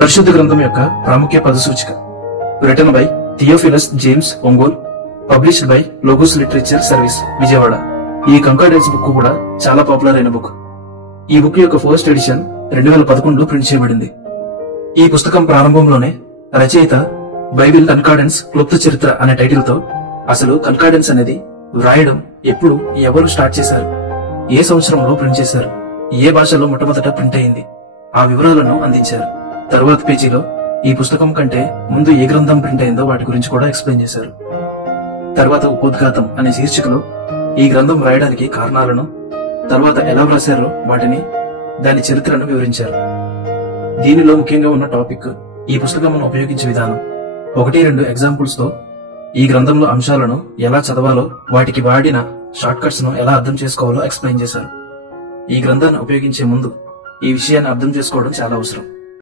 పరిశుద్ధ గ్రంథం యొక్క ప్రాముఖ్య పదసూచిక. Written by Theophilus James Ongole, published by Logos literature service, Vijayawada. ఈ కంకార్డెన్స్ బుక్ కూడా చాలా పాపులర్ అయిన బుక్. ఈ బుక్ యొక్క ఫస్ట్ ఎడిషన్ 2011లో ప్రింట్ చేయబడింది. ఈ పుస్తకం ప్రారంభంలోనే రచయిత బైబిల్ కన్కార్డెన్స్ క్లుప్త చరిత్ర అనే టైటిల్ తో అసలు కన్కార్డెన్స్ అనేది వ్రాయడం ఎప్పుడు, ఎవరు స్టార్ట్ చేశారు, ఏ సంవత్సరంలో ప్రింట్ చేశారు, ఏ భాషలో మొట్టమొదట ప్రింట్ అయింది, ఆ వివరాలను అందించారు. తరువాత పేజీలో ఈ పుస్తకం కంటే ముందు ఏ గ్రంథం ప్రింట్ అయిందో వాటి గురించి కూడా ఎక్స్ప్లెయిన్ చేశారు. తర్వాత ఉపోద్ఘాతం అనే శీర్షికలో ఈ గ్రంథం రాయడానికి కారణాలను, తర్వాత ఎలా వ్రాసారో వాటిని, దాని చరిత్రను వివరించారు. దీనిలో ముఖ్యంగా ఉన్న టాపిక్ ఈ పుస్తకమును ఉపయోగించే విధానం. 1-2 ఎగ్జాంపుల్స్ తో ఈ గ్రంథంలో అంశాలను ఎలా చదవాలో, వాటికి వాడిన షార్ట్ కట్స్ ను ఎలా అర్థం చేసుకోవాలో ఎక్స్ప్లెయిన్ చేశారు. ఈ గ్రంథాన్ని ఉపయోగించే ముందు ఈ విషయాన్ని అర్థం చేసుకోవడం చాలా అవసరం.